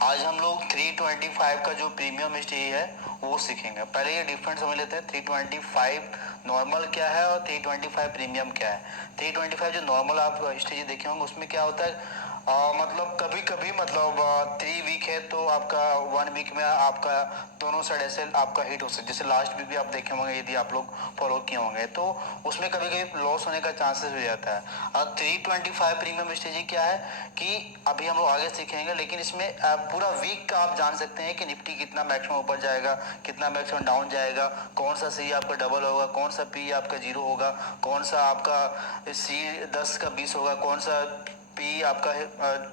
आज हम लोग 325 का जो प्रीमियम स्टेज है वो सीखेंगे। पहले ये डिफरेंस समझ लेते हैं, 325 नॉर्मल क्या है और 325 प्रीमियम क्या है। 325 जो नॉर्मल आप स्टेज देखे होंगे उसमें क्या होता है, मतलब कभी कभी मतलब 3 वीक है तो आपका 1 वीक में आपका दोनों साइड ऐसे आपका हिट हो सकता है। जैसे लास्ट वीक भी आप देखे होंगे, यदि आप लोग फॉलो किए होंगे तो उसमें कभी कभी लॉस होने का चांसेस हो जाता है। और 325 प्रीमियम स्टेज क्या है कि अभी हम लोग आगे सीखेंगे, लेकिन इसमें पूरा वीक का आप जान सकते हैं कि निफ्टी कितना मैक्सिमम ऊपर जाएगा, कितना मैक्सिमम डाउन जाएगा, कौन सा सी आपका डबल होगा, कौन सा पी आपका जीरो होगा, कौन सा आपका सी 10 का 20 होगा, कौन सा पी आपका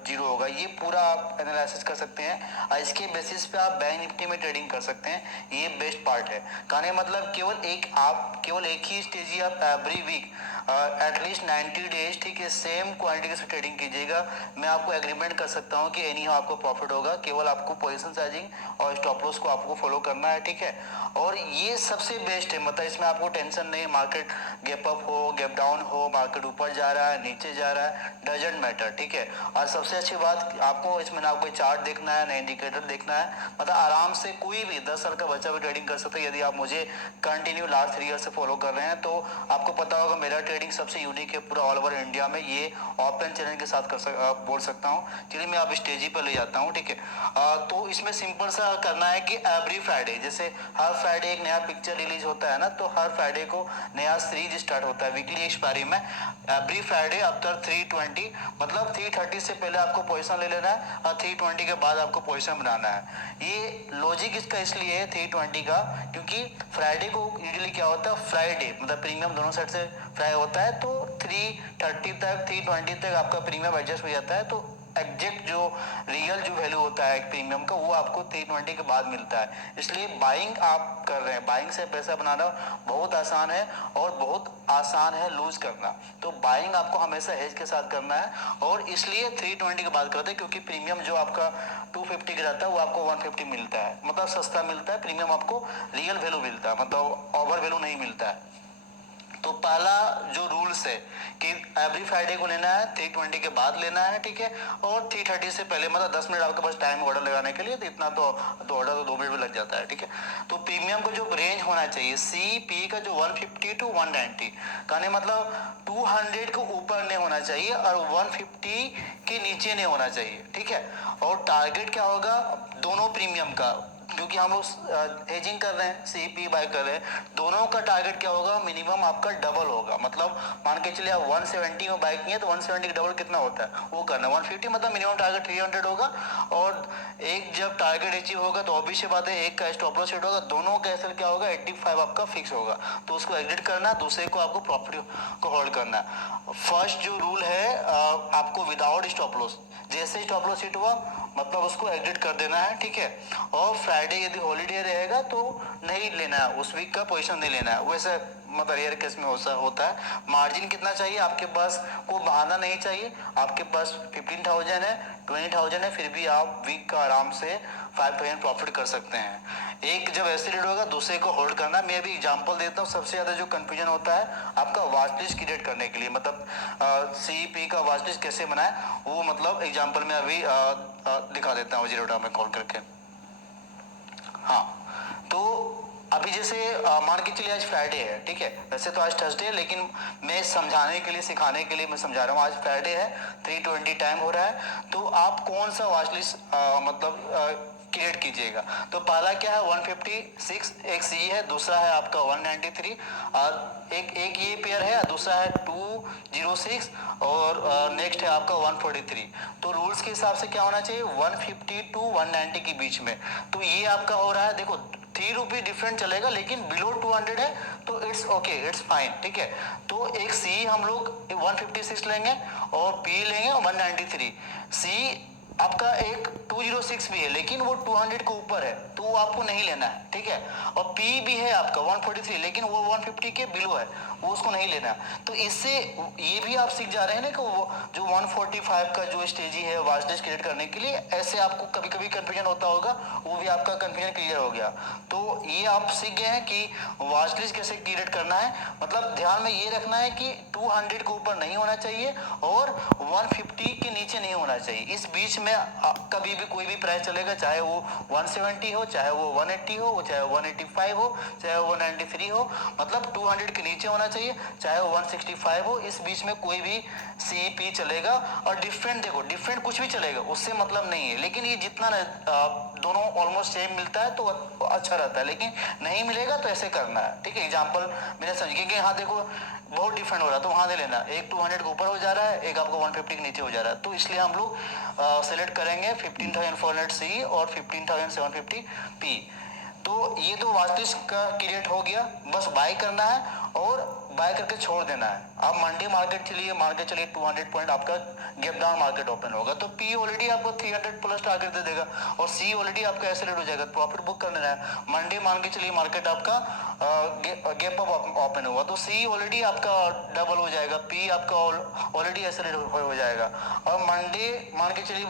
जीरो होगा। ये पूरा आप एनालिसिस कर सकते हैं और इसके बेसिस पे आप बैंक निफ्टी में ट्रेडिंग कर सकते हैं। ये बेस्ट पार्ट है। कहने मतलब केवल एक ही स्टेज ही आप एवरी वीक एटलीस्ट 90 डेज ठीक है सेम क्वांटिटी से ट्रेडिंग कीजिएगा। मैं आपको एग्रीमेंट कर सकता हूँ कि एनी हाउ आपको प्रॉफिट होगा। केवल आपको पोजीशन साइजिंग और स्टॉप लॉस को आपको फॉलो करना है, ठीक है। और ये सबसे बेस्ट है, मतलब इसमें आपको टेंशन नहीं, मार्केट गैप अप हो गैप डाउन हो, मार्केट ऊपर जा रहा है नीचे जा रहा है, डजेंट मैटर, ठीक है। और सबसे अच्छी बात आपको इसमें ना कोई चार्ट देखना है ना इंडिकेटर देखना है, मतलब आराम से कोई भी 10 साल का बच्चा भी ट्रेडिंग कर सकता है। यदि आप मुझे कंटिन्यू लास्ट 3 ईयर से फॉलो कर रहे हैं तो आपको पता होगा मेरा ट्रेडिंग सबसे यूनिक है पूरा ऑल ओवर इंडिया में। ये ओपन चैनल के साथ बोल सकता हूँ। चलिए मैं आप स्टेज ही पर ले जाता हूँ, ठीक है। तो इसमें सिंपल सा करना है कि एवरी फ्राइडे, जैसे हर फ्राइडे एक नया पिक्चर रिलीज होता है ना, तो हर फ्राइडे को नया सीरीज स्टार्ट होता है वीकली एक्सपायरी में। एवरी फ्राइडे आफ्टर 320, मतलब 330 से पहले आपको पोजीशन ले लेना है और 320 के बाद आपको पोजीशन बनाना है। ये लॉजिक इसका इसलिए है 320 का, क्योंकि फ्राइडे को यूजुअली क्या होता है, फ्राइडे मतलब प्रीमियम दोनों साइड से फ्राई होता है, तो 330 तक 320 तक आपका प्रीमियम एडजस्ट हो जाता है। तो एग्जैक्ट जो रियल जो वैल्यू होता है प्रीमियम का वो आपको 320 के बाद मिलता है। इसलिए बाइंग आप कर रहे हैं, बाइंग से पैसा बनाना बहुत आसान है और बहुत आसान है लूज करना। तो बाइंग आपको हमेशा हेज के साथ करना है और इसलिए 320 की बात करते हैं, क्योंकि प्रीमियम जो आपका 250 का रहता है वो आपको 150 मिलता है, मतलब सस्ता मिलता है। प्रीमियम आपको रियल वैल्यू मिलता है, मतलब ओवर वैल्यू नहीं मिलता है। तो पहला जो रूल्स है कि एवरी फ्राइडे को लेना है, 320 के बाद लेना है, ठीक है। और 330 से पहले, मतलब 10 मिनट आपके पास टाइम ऑर्डर लगाने के लिए, तो इतना तो ऑर्डर तो 2 मिनट में लग जाता है, ठीक है। तो प्रीमियम का जो रेंज होना चाहिए सी पी का जो 150 टू 190, कहने मतलब 200 के ऊपर नहीं होना चाहिए और 150 के नीचे नहीं होना चाहिए, ठीक है। और टारगेट क्या होगा दोनों प्रीमियम का, क्योंकि हम लोग हेजिंग कर रहे हैं, सीपी बाय कर रहे हैं, दोनों का टारगेट क्या होगा, मिनिमम आपका डबल होगा। मतलब मान के चलिए आप 170 में बाय किए तो 170 का डबल कितना होता है वो करना है 150, मतलब मिनिमम टारगेट 300 होगा। और एक जब टारगेट अचीव होगा तो ऑब्वियस बात है एक का स्टॉप लॉस हिट होगा, दोनों का एसएल क्या होगा 85 आपका फिक्स होगा, तो उसको एग्जिट करना है, दूसरे को आपको प्रॉफिट को होल्ड करना है। फर्स्ट जो रूल है आपको विदाउट स्टॉप लॉस, जैसे स्टॉप लॉस हिट हुआ मतलब उसको एग्जिट कर देना है, ठीक है। और फ्राइडे यदि हॉलीडे रहेगा तो नहीं लेना है, उस वीक का पोजीशन नहीं लेना है। वैसे मतलब रेयर केस में होता है। मार्जिन कितना चाहिए आपके पास, को बहाना नहीं चाहिए। आपके पास 15,000 है 20,000 है, फिर भी आप वीक का आराम से 5% प्रॉफिट कर सकते हैं। एक जब ऐसे रेट होगा दूसरे को होल्ड करना। मैं अभी एग्जांपल देता हूँ। सबसे ज्यादा जो कंफ्यूजन होता है आपका वाच लिस्ट क्रिएट करने के लिए, मतलब सीपी का वाच लिस्ट कैसे बनाए, वो मतलब एग्जांपल में अभी दिखा देता हूँ जीरोडा में कॉल करके। हाँ, तो अभी जैसे मान के चलिए आज फ्राइडे है, ठीक है। वैसे तो आज थर्सडे है, लेकिन मैं समझाने के लिए सिखाने के लिए मैं समझा रहा हूँ। आज फ्राइडे है, 320 टाइम हो रहा है, तो आप कौन सा वॉच लिस्ट मतलब क्रिएट कीजिएगा। तो पहला क्या है 156, एक सी है, दूसरा है आपका 193 और एक ये पेयर है, दूसरा है 206 और नेक्स्ट है आपका 143। तो रूल्स के हिसाब से क्या होना चाहिए 150 टू 190 के बीच में। तो ये आपका हो रहा है, देखो 3 रुपये डिफरेंट चलेगा, लेकिन बिलो 200 है तो इट्स ओके, इट्स फाइन, ठीक है। तो एक सी हम लोग 156 लेंगे और पी लेंगे 193। सी आपका एक 206 भी है, लेकिन वो 200 के ऊपर है तो वो आपको नहीं लेना है, ठीक है। और पी भी है आपका 143, लेकिन वो 150 के बिलो है, वो उसको नहीं लेना। तो इससे ये भी आप सीख जा रहे हैं ना कि वो जो 145 का जो स्टेजी है वाच लिस्ट क्रिएट करने के लिए, ऐसे आपको कभी कभी कंफ्यूजन होता होगा, वो भी आपका कंफ्यूजन क्लियर हो गया। तो ये आप सीख गए हैं कि वाच लिस्ट कैसे क्रिएट करना है। मतलब ध्यान में ये रखना है कि 200 के ऊपर नहीं होना चाहिए और 150 के नीचे नहीं होना चाहिए, इस बीच उसमें कभी भी कोई भी प्राइस चलेगा, चाहे वो 170 हो, चाहे वो 180 हो, चाहे 185 हो, चाहे 193 हो, मतलब 200 के नीचे होना चाहिए, चाहे वो 165 हो, इस बीच में कोई भी CP चलेगा। और डिफरेंट देखो, डिफरेंट कुछ भी चलेगा, उससे मतलब नहीं है, लेकिन ये जितना दोनों ऑलमोस्ट सेम मिलता है तो अच्छा रहता है, लेकिन नहीं मिलेगा तो ऐसे करना है, ठीक है। एग्जाम्पल मैंने समझिए कि यहाँ देखो बहुत डिफरेंट हो रहा है, तो वहां दे लेना, एक 200 के ऊपर हो जा रहा है, एक आपको 150 के नीचे हो जा रहा है, तो इसलिए हम लोग सेलेक्ट करेंगे 15,400 C और 15,750 P। तो ये तो वास्तविक का क्रिएट हो गया, बस बाय करना है और बाय करके छोड़ देना है। आप मंडी मार्केट चलिए, मार्केट चलिए 200 पॉइंट आपका गैप डाउन मार्केट ओपन होगा, तो पी ऑलरेडी आपको 300 प्लस टारगेट दे देगा और सी ऑलरेडी आपका एक्सेलेरेट हो जाएगा, प्रॉफिट बुक कर लेना है। मंडी मान के चलिए मार्केट आपका गैप अप ओपन हुआ तो सी ऑलरेडी आपका डबल हो जाएगा, पी आपका ऑलरेडी एक्सेलेरेट हो जाएगा। और मंडी मान के चलिए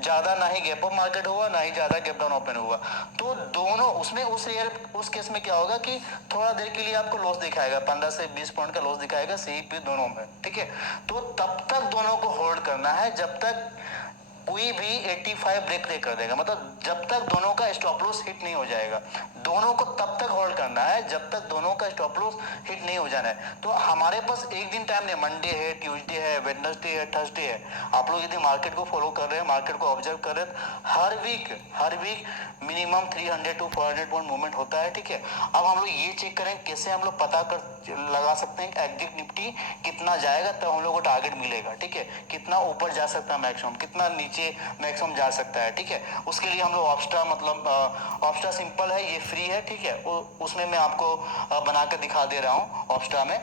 ज्यादा ना ही गैप अप मार्केट हुआ, ना ही ज्यादा गैप डाउन ओपन हुआ, तो दोनों उसमें उस केस में क्या होगा कि थोड़ा देर के लिए आपको लॉस दिखाएगा, 15 से 20 पॉइंट का लॉस दिखाएगा सीपी दोनों में, ठीक है। तो तब तक दोनों को होल्ड करना है जब तक कोई भी 85 ब्रेक नहीं कर देगा, मतलब जब तक दोनों का स्टॉप लॉस हिट नहीं हो जाएगा, दोनों को तब तक होल्ड करना है जब तक दोनों का स्टॉप लॉस हिट नहीं हो जाना है। तो हमारे पास एक दिन टाइम नहीं, मंडे है, ट्यूसडे है, वेडनेसडे है, थर्सडे है। आप लोग यदि मार्केट को फॉलो कर रहे हैं, मार्केट को ऑब्जर्व कर रहे हैं, हर week minimum 300 to 400 point movement होता है, ठीक है। अब हम लोग ये चेक करें कैसे हम लोग पता कर लगा सकते हैं एग्जिट निफ्टी कितना जाएगा, तब हम लोग को टारगेट मिलेगा, ठीक है। कितना ऊपर जा सकता है मैक्सिमम, कितना नीचे मैक्सिमम जा सकता है, ठीक है। उसके लिए हम लोग ऑप्स्टा, मतलब ऑप्स्टा सिंपल है, ये फ्री है, ठीक है। उसमें मैं आपको बना कर दिखा दे रहा हूँ ऑप्स्टा में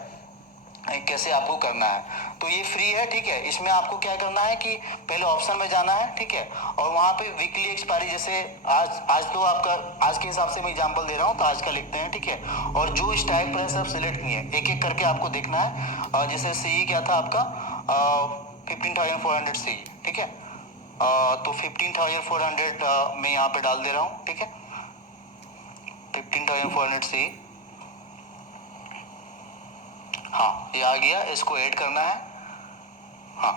कैसे आपको करना है। तो ये फ्री है, ठीक है। इसमें आपको क्या करना है कि पहले ऑप्शन में जाना है, ठीक है, और वहां पे वीकली एक्सपायरी, जैसे आज तो आपका आज के हिसाब से मैं एग्जांपल दे रहा हूँ, तो आज का लिखते हैं, ठीक है। और जो स्ट्राइक प्राइस आप सिलेक्ट किए एक एक करके आपको देखना है। जैसे सी क्या था आपका 15,400 सी, ठीक है। तो 15,400 मैं यहाँ पे डाल दे रहा हूँ, ठीक है। 15,400 सी, हाँ ये आ गया, इसको ऐड करना है। हाँ,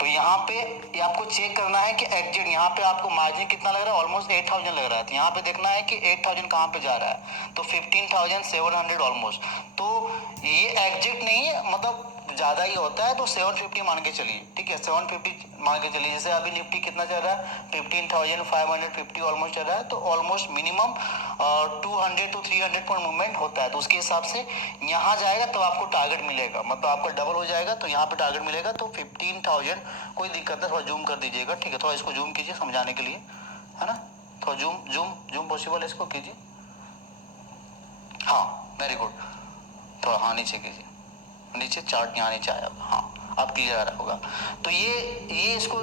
तो यहाँ पे ये आपको चेक करना है कि एग्जिट, यहाँ पे आपको मार्जिन कितना लग रहा है, ऑलमोस्ट 8,000 लग रहा है, तो यहाँ पे देखना है कि 8,000 कहाँ पे जा रहा है, तो 15,700 ऑलमोस्ट। तो ये एग्जिट नहीं है, मतलब ज्यादा ही होता है, तो 750 मान के चलिए, ठीक है, 750 मान के चलिए। जैसे अभी निफ्टी कितना चल रहा है, 15,550 ऑलमोस्ट चल रहा है, तो almost minimum 200 to 300 point movement होता है, तो उसके हिसाब से यहाँ जाएगा तो आपको टारगेट मिलेगा, मतलब आपका डबल हो जाएगा, तो यहाँ पे टारगेट मिलेगा। तो 15,000, कोई दिक्कत है, थोड़ा जूम कर दीजिएगा, ठीक है, थोड़ा इसको जूम कीजिए समझाने के लिए, है ना, थोड़ा जूम जूम जूम पॉसिबल है, इसको कीजिए, हाँ वेरी गुड, थोड़ा हाँ नीचे कीजिए, नीचे चार्ट यहाँ नीचे आया, हाँ अब क्लियर आ रहा होगा। तो ये इसको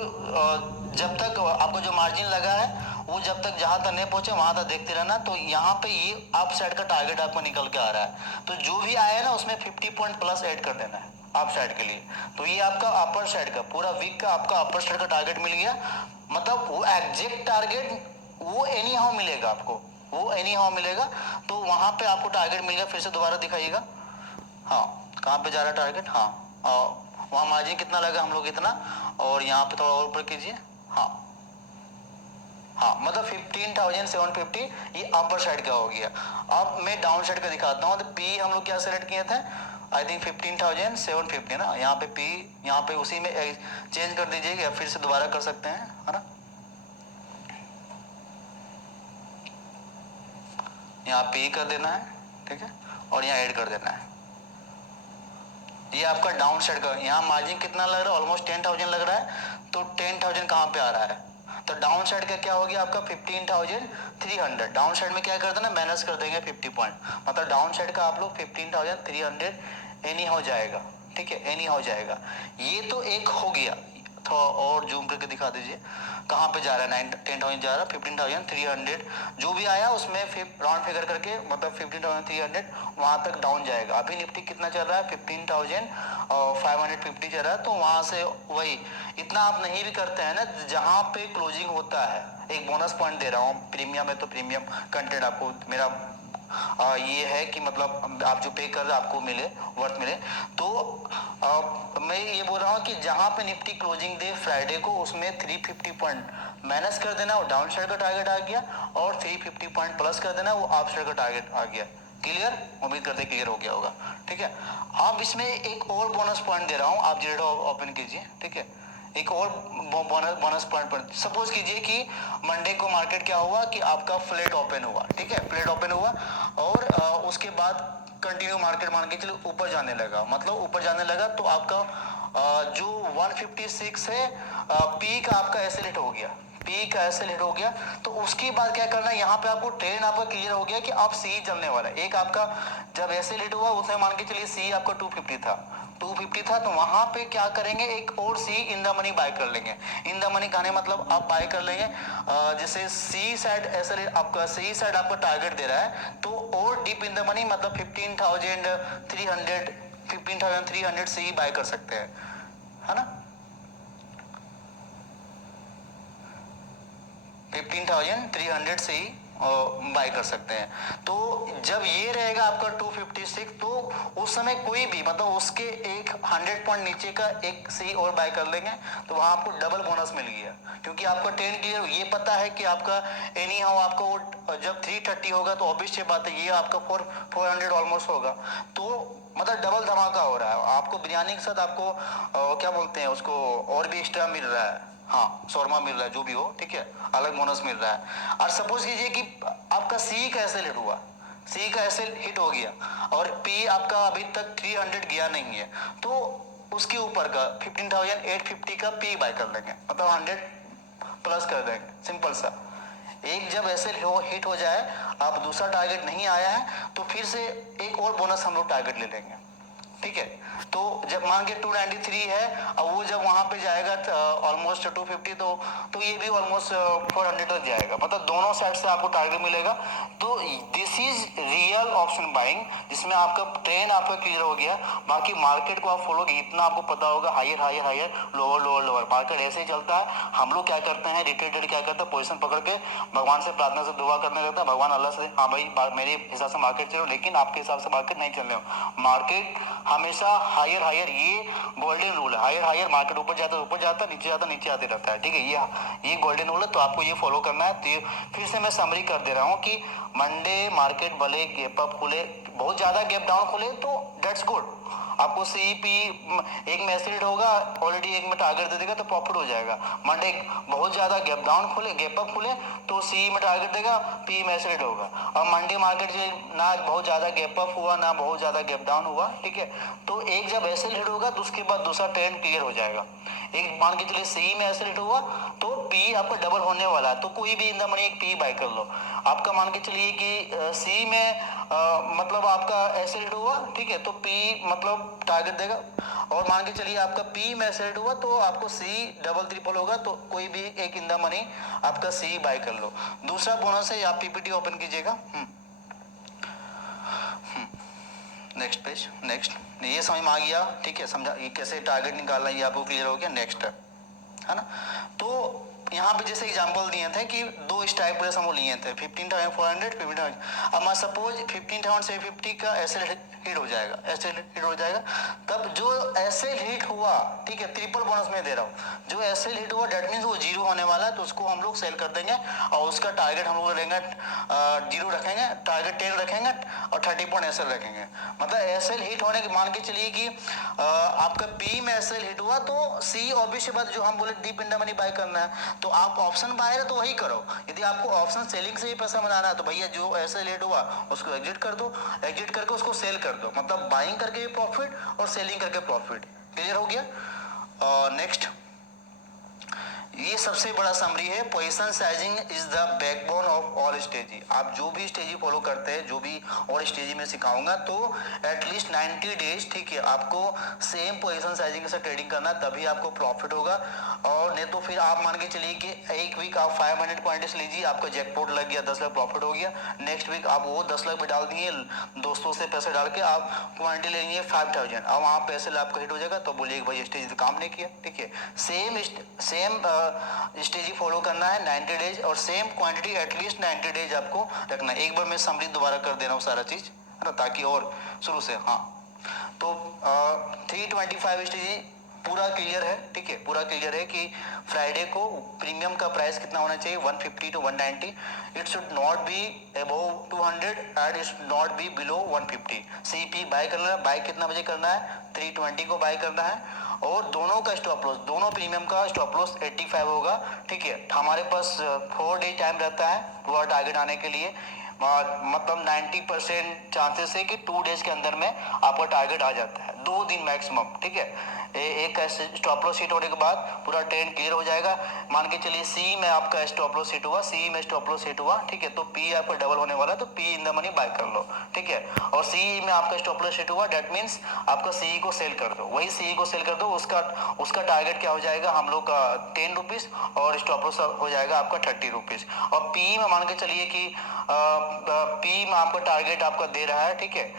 जब तक आपको जो मार्जिन लगा है वो जब तक जहां तक नहीं पहुंचे वहां तक देखते रहना। तो यहाँ पे ये अप साइड का टारगेट आपको निकल के आ रहा है, तो जो भी आया ना उसमें 50 पॉइंट प्लस ऐड कर देना है अप साइड के लिए। तो ये आपका अपर साइड का पूरा वीक का आपका अपर साइड का टारगेट मिल गया, मतलब वो एग्जैक्ट टारगेट वो एनी हाउ मिलेगा आपको, वो एनी हाउ मिलेगा। तो वहां पे आपको टारगेट मिल गया, फिर से दोबारा दिखाइएगा, हाँ कहाँ पे जा रहा है टारगेट, हाँ वहाँ मार्जिन कितना लगा हम लोग इतना, और यहाँ पे थोड़ा और ऊपर कीजिए, हाँ हाँ, मतलब 15,750 ये अपर साइड का हो गया। अब मैं डाउन साइड का दिखाता हूँ। तो पी हम लोग क्या सेलेक्ट किए थे, आई थिंक 15,750 ना, यहाँ पे पी, यहाँ पे उसी में चेंज कर दीजिएगा, फिर से दोबारा कर सकते हैं, है ना। यहाँ पी कर देना है, ठीक है, और यहाँ ऐड कर देना है। ये आपका डाउन साइड का, यहाँ मार्जिन कितना लग रहा है, ऑलमोस्ट 10,000 लग रहा है, तो 10,000 कहाँ पे आ रहा है, तो डाउन साइड का क्या हो गया आपका 15,300। डाउन साइड में क्या कर देना, माइनस कर देंगे 50 पॉइंट, मतलब डाउन साइड का आप लोग 15,300 एनी हो जाएगा, ठीक है, एनी हो जाएगा। ये तो एक हो गया, थोड़ा और जूम करके दिखा दीजिए कहाँ पे जा रहा है, 10,000 जा रहा है, 15,300 जो भी आया उसमें राउंड फिगर करके, मतलब 15,300 वहां तक डाउन जाएगा। अभी निफ्टी कितना चल रहा है, 15,550 चल रहा है, तो वहां से वही इतना आप नहीं भी करते हैं ना, जहां पे क्लोजिंग होता है। एक बोनस पॉइंट दे रहा हूँ, प्रीमियम है तो प्रीमियम कंटेंट आपको मेरा ये है कि मतलब आप जो पे कर रहे आपको मिले, वर्थ मिले। तो मैं ये बोल रहा हूँ कि जहाँ पे निफ्टी क्लोजिंग दे फ्राइडे को, उसमें 350 पॉइंट माइनस कर देना, वो डाउन साइड का टारगेट आ गया, और 350 पॉइंट प्लस कर देना, वो अप साइड का टारगेट आ गया। क्लियर? उम्मीद करते क्लियर हो गया होगा। ठीक है, अब इसमें एक और बोनस पॉइंट दे रहा हूँ, आप जीरो ओपन कीजिए। ठीक है, एक और बोनस पॉइंट पर सपोज कीजिए कि मंडे को मार्केट क्या हुआ कि आपका फ्लैट ओपन हुआ। ठीक है, फ्लैट ओपन हुआ और उसके बाद कंटिन्यू मार्केट मान के चलो ऊपर जाने लगा, मतलब ऊपर जाने लगा, तो आपका जो 156 है पीक आपका ऐसे हिट हो गया, पीक ऐसे हिट हो गया। तो उसके बाद क्या करना है, यहाँ पे आपको ट्रेंड आपका क्लियर हो गया कि आप सी चलने वाला है। एक आपका जब ऐसे हिट हुआ उसमें मान के चलिए सी आपका 250 था, 250 था, तो वहां पे क्या करेंगे, एक और सी इन द मनी बाय कर लेंगे। इन द मनी कहने मतलब आप बाय कर लेंगे, जैसे सी साइड ऐसे आपका सी साइड आपका टारगेट दे रहा है, तो और डीप इन द मनी मतलब 15,300 सी बाय कर सकते हैं, है ना। 15,300 से ही बाय कर सकते हैं। तो जब ये रहेगा आपका 256, तो उस समय कोई भी मतलब उसके एक 100 पॉइंट नीचे का एक सी और बाय कर लेंगे, तो वहां आपको डबल बोनस मिल गया, क्योंकि आपका ट्रेंड क्लियर, ये पता है कि आपका एनी हाउ आपका वो जब 330 होगा तो ऑब्वियस सी बात है ये आपका 400 ऑलमोस्ट होगा। तो मतलब डबल धमाका हो रहा है आपको, बिरयानी के साथ आपको क्या बोलते हैं उसको, और भी एक्स्ट्रा मिल रहा है। हाँ, शोरमा मिल रहा है, जो भी हो। ठीक है, अलग बोनस मिल रहा है। और सपोज कीजिए कि आपका सी का ऐसे हिट हुआ, सी का ऐसे हिट हो गया, और पी आपका अभी तक 300 गया नहीं है, तो उसके ऊपर का 15,850 का पी बाय कर लेंगे, मतलब 100 प्लस कर देंगे, सिंपल सा। एक जब ऐसे हिट हो जाए, आप दूसरा टारगेट नहीं आया है, तो फिर से एक और बोनस हम लोग टारगेट ले लेंगे। ठीक है, तो जब मान के 293 है, अब वो जब वहां पे जाएगा ऑलमोस्ट 250, तो ये भी ऑलमोस्ट 400 तक जाएगा, मतलब दोनों साइड से आपको टारगेट मिलेगा। तो this is real option buying, जिसमें आपका ट्रेंड आपका क्लियर हो गया। बाकी मार्केट को आप फॉलो कीजिए, इतना आपको पता होगा, higher higher higher, lower lower lower, market ऐसे ही चलता है। हम लोग क्या करते हैं, रिटेल ट्रेड क्या करते हैं, पोजीशन पकड़ के भगवान से प्रार्थना से दुआ करने लगता है, भगवान अल्लाह से, हाँ भाई मेरे हिसाब से मार्केट चलो, लेकिन आपके हिसाब से मार्केट नहीं चल रहे हो। मार्केट हमेशा हायर हायर, ये गोल्डन रूल है, हायर हायर, मार्केट ऊपर जाता है ऊपर जाता है, नीचे जाता है नीचे आते रहता है। ठीक है, ये गोल्डन रूल है, तो आपको ये फॉलो करना है। तो फिर से मैं समरी कर दे रहा हूँ कि मंडे मार्केट भले गैप अप खुले, बहुत ज्यादा गैप डाउन खुले, तो दैट्स गुड, आपको सीपी एक में एसिड होगा, ऑलरेडी एक में टारगेट दे देगा, तो प्रॉफिट हो जाएगा। मंडे बहुत ज्यादा गैप डाउन खुले, गैप अप खुले, तो सी में टारगेट देगा, पी में एसिड होगा। और मंडे मार्केट ना बहुत ज्यादा गैप अप हुआ ना बहुत ज्यादा गैप डाउन हुआ। ठीक है, तो एक जब ऐसे हिट होगा, तो उसके बाद दूसरा ट्रेंड क्लियर हो जाएगा। एक मान के चलिए सी में ऐसे हिट हुआ, तो पी आपका डबल होने वाला है, तो कोई भी इन द मनी एक पी बाय कर लो। आपका मान के चलिए कि सी में मतलब आपका ऐसे हिट हुआ, ठीक है, तो पी मतलब टारगेट देगा। और मान के चलिए आपका पी में ऐसे हिट हुआ, तो आपको सी डबल ट्रिपल होगा, तो कोई भी एक इन द मनी आपका सी बाय कर लो। दूसरा बोनस है, आप पीपीटी ओपन कीजिएगा। Next page, next. ये समझ में आ गया? ठीक है, समझा ये कैसे टारगेट निकालना, ये आपको क्लियर हो गया। नेक्स्ट है ना, तो यहाँ पे जैसे एग्जांपल दिए थे कि दो स्ट्राइक प्राइस हम लिए थे 15,400, 15,000। अब मैं सपोज 15,750 का ऐसे हिट हो जाएगा, ऐसे हिट हो जाएगा, तब जो ऐसे हिट हुआ, ठीक है, ट्रिपल बोनस में दे रहा हूँ, जो ऐसे हिट हुआ डेट मीन्स वो जीरो होने वाला है, तो उसको हम लोग सेल कर देंगे, और उसका टारगेट हम लोग रहेंगे जीरो रखेंगे, टारगेट 10 रखेंगे, और 30 पॉइंट ऐसे रखेंगे। मतलब ऐसे हिट होने के मान के चलिए कि आपका पी में ऐसे हिट हुआ, तो सी ऑब्वियस बात, जो हम बोले deep in the money bye करना है, तो आप ऑप्शन बाय है तो वही करो। यदि आपको ऑप्शन सेलिंग से ही पैसा बनाना है, तो भैया जो ऐसे लेट हुआ उसको एग्जिट कर दो, एग्जिट करके उसको सेल कर दो, मतलब बाइंग करके भी प्रॉफिट और सेलिंग करके प्रॉफिट। क्लियर हो गया? नेक्स्ट, ये सबसे बड़ा समरी है, position sizing is the backbone of all strategy. आप जो भी स्ट्रेटजी फॉलो करते हैं, जो भी और स्ट्रेटजी में सिखाऊंगा, तो एटलीस्ट 90 डेज, ठीक है, आपको सेम पोजीशन साइजिंग से ट्रेडिंग करना, तभी आपको प्रॉफिट होगा। और नहीं तो फिर आप मान के चलिए कि एक वीक आप 500 पॉइंट्स लीजिए, आपका जैकपॉट लग गया, 10 लाख प्रॉफिट हो गया। नेक्स्ट वीक आप वो 10 लाख में डाल दिए, दोस्तों से पैसे डाल के आप क्वांटिटी लेंगे 5000, अब वहाँ पैसे आपका हिट हो जाएगा, तो बोलिए भाई स्ट्रेटजी काम नहीं किया। ठीक है, सेम स्ट्रेटेजी फॉलो करना है 90 डेज, और सेम क्वांटिटी एटलीस्ट 90 डेज आपको रखना है। एक बार मैं समरी दोबारा कर दे रहा हूँ सारा चीज, है ना, ताकि और शुरू से। हाँ, तो 325 स्ट्रेटेजी पूरा क्लियर है, ठीक है, पूरा क्लियर है कि फ्राइडे को प्रीमियम का प्राइस कितना होना चाहिए, 150 to 190। It should not be above 200 and it should not be below 150। CP buy करना है, बाय कितना बजे करना है, 320 को बाय करना है, और दोनों का स्टॉप लॉस, दोनों प्रीमियम का स्टॉप लॉस 85 होगा, ठीक है। हमारे पास 4 डे टाइम रहता है पूरा टारगेट आने के लिए, मतलब 90% चांसेस है कि 2 डेज के अंदर में आपका टारगेट आ जाता है, 2 दिन मैक्सिमम, ठीक है। एक स्टॉप लॉस हिट होने के बाद पूरा ट्रेंड क्लियर हो जाएगा। मान के चलिए सी में आपका स्टॉप लॉस हिट हुआ, सी में स्टॉप लॉस हिट हुआ, ठीक है, तो पी आपका डबल होने वाला है, तो P in the money buy कर लो, ठीक है। और सी में आपका स्टॉप लॉस हिट हुआ, डेट मीन्स आपका सी को सेल कर दो, वही सी को सेल कर दो, उसका टारगेट क्या हो जाएगा हम लोग का 10 रुपीज, और स्टॉप लॉस हो जाएगा आपका 30 रुपीज। और पी में मान के चलिए कि पी में आपका टारगेट आपका दे रहा है, ठीक है,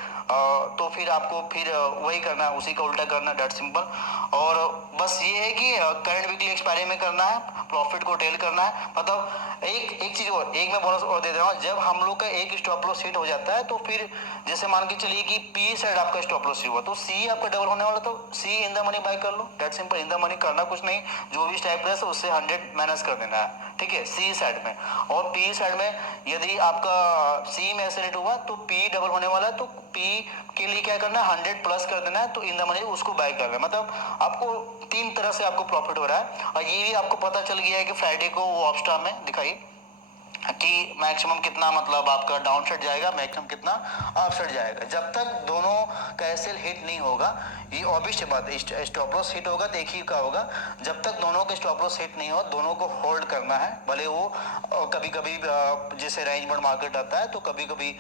तो फिर आपको फिर वही करना है, उसी का उल्टा करना है, डेट सिंपल। और बस ये है कि करंट वीकली एक्सपायरी में करना है, प्रॉफिट को टेल करना है। मतलब एक चीज और, एक मैं बोनस और दे रहा हूँ, जब हम लोग का एक स्टॉप लॉस हिट हो जाता है, तो फिर जैसे मान के चलिए कि पी साइड आपका स्टॉप लॉस हुआ, तो सी आपका डबल होने वाला, तो CE in the money buy कर लो, that simple. In the money करना कुछ नहीं, जो भी स्ट्राइक प्राइस है उससे 100 माइनस कर देना है, ठीक है, सी साइड में। और पी साइड में यदि आपका सी में ऐसे रेट हुआ तो पी डबल होने वाला है, तो पी के लिए क्या करना है, 100 प्लस कर देना है, तो इन द मनी उसको बाय करना है। मतलब आपको 3 तरह से आपको प्रॉफिट हो रहा है। और ये भी आपको पता चल गया है कि फ्राइडे को वो ऑप्स्टा में दिखाई कि मैक्सिमम कितना मतलब आपका डाउन साइड जाएगा, मैक्सिमम कितना अप साइड जाएगा। जब तक दोनों का एसएल हिट नहीं होगा, ये ऑब्वियस बात है, स्टॉप लॉस हिट होगा तो एक ही का होगा। जब तक दोनों के स्टॉप लॉस हिट नहीं हो, दोनों को होल्ड करना है। भले वो कभी कभी जैसे रेंज बाउंड मार्केट आता है तो कभी कभी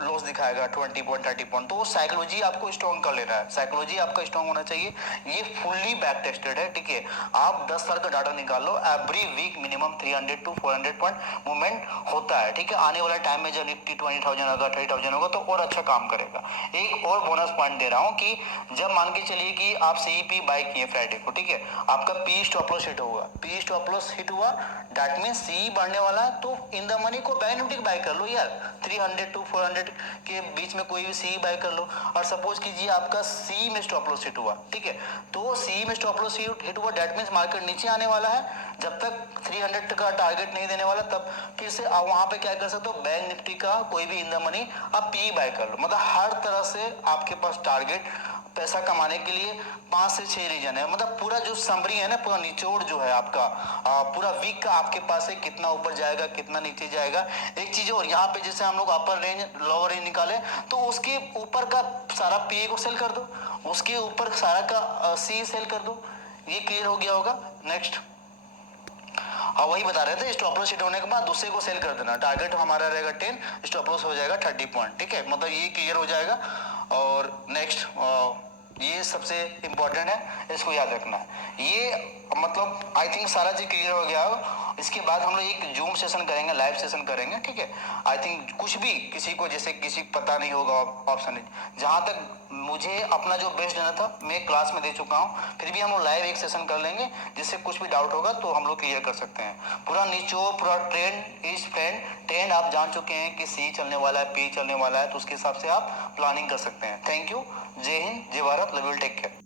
लॉस दिखाएगा 20 पॉइंट 30 पॉइंट, तो साइकोलॉजी आपको स्ट्रॉन्ग कर लेना है, साइकोलॉजी आपका स्ट्रॉन्ग होना चाहिए। ये फुल्ली बैक टेस्टेड है, ठीक है। आप 10 साल का डाटा निकाल लो, every week minimum 300 to 400 point movement होता है, ठीक है। आने वाला टाइम में जब निफ्टी 20,000 होगा, 30,000 होगा, तो और अच्छा काम करेगा। एक और बोनस पॉइंट दे रहा हूं कि जब मान के चलिए कि आप सीईपी बाय किए फ्राइडे को, ठीक है, आपका पी स्टॉप लॉस हिट हुआ, पी स्टॉप लॉस हिट हुआ, दैट मींस सी बढ़ने वाला, तो इन द मनी को बैंक निफ्टी बाय कर लो यार, 300 टू 400 के बीच में कोई भी सी बाय कर लो। और सपोज कीजिए आपका सी में स्टॉप लॉस हिट हुआ, ठीक है, तो सी में स्टॉप लॉस हिट हुआ, दैट मींस मार्केट नीचे आने वाला है। जब तक 300 का टारगेट नहीं देने वाला, तब फिर से आप वहां पे क्या कर सकते हो, बैंक निफ्टी का कोई भी इन द मनी आप पी बाय कर लो। मतलब हर तरह से आपके पास टारगेट पैसा कमाने के लिए 5 से 6 रीजन है। मतलब पूरा जो समरी है ना, पूरा निचोड़ जो है आपका पूरा वीक का आपके पास है, कितना ऊपर जाएगा कितना नीचे जाएगा। एक चीज और, यहाँ पे जैसे हम लोग अपर रेंज लोअर रेंज निकाले, तो उसके ऊपर का सारा पी को सेल कर दो, उसके ऊपर सारा का सी सेल कर दो। ये क्लियर हो गया होगा। नेक्स्ट, हाँ वही बता रहे थे, स्टॉप लॉस हिट होने के बाद दूसरे को सेल कर देना, टारगेट हमारा रहेगा 10, स्टॉप लॉस हो जाएगा 30 पॉइंट, ठीक है। मतलब ये क्लियर हो जाएगा। और नेक्स्ट, ये सबसे इंपॉर्टेंट है, इसको याद रखना है। ये मतलब आई थिंक सारा चीज क्लियर हो गया हो। इसके बाद हम लोग एक जूम सेशन करेंगे, लाइव सेशन करेंगे, ठीक है। आई थिंक कुछ भी किसी को जैसे किसी पता नहीं होगा ऑप्शन, जहां तक मुझे अपना जो बेस्ट देना था मैं क्लास में दे चुका हूँ, फिर भी हम लोग लाइव एक सेशन कर लेंगे, जिससे कुछ भी डाउट होगा तो हम लोग क्लियर कर सकते हैं। पूरा नीचो पूरा ट्रेंड इस ट्रेंड आप जान चुके हैं कि सी चलने वाला है, पी चलने वाला है, तो उसके हिसाब से आप प्लानिंग कर सकते हैं। थैंक यू, जय हिंद, जय Bharat, love you, take care.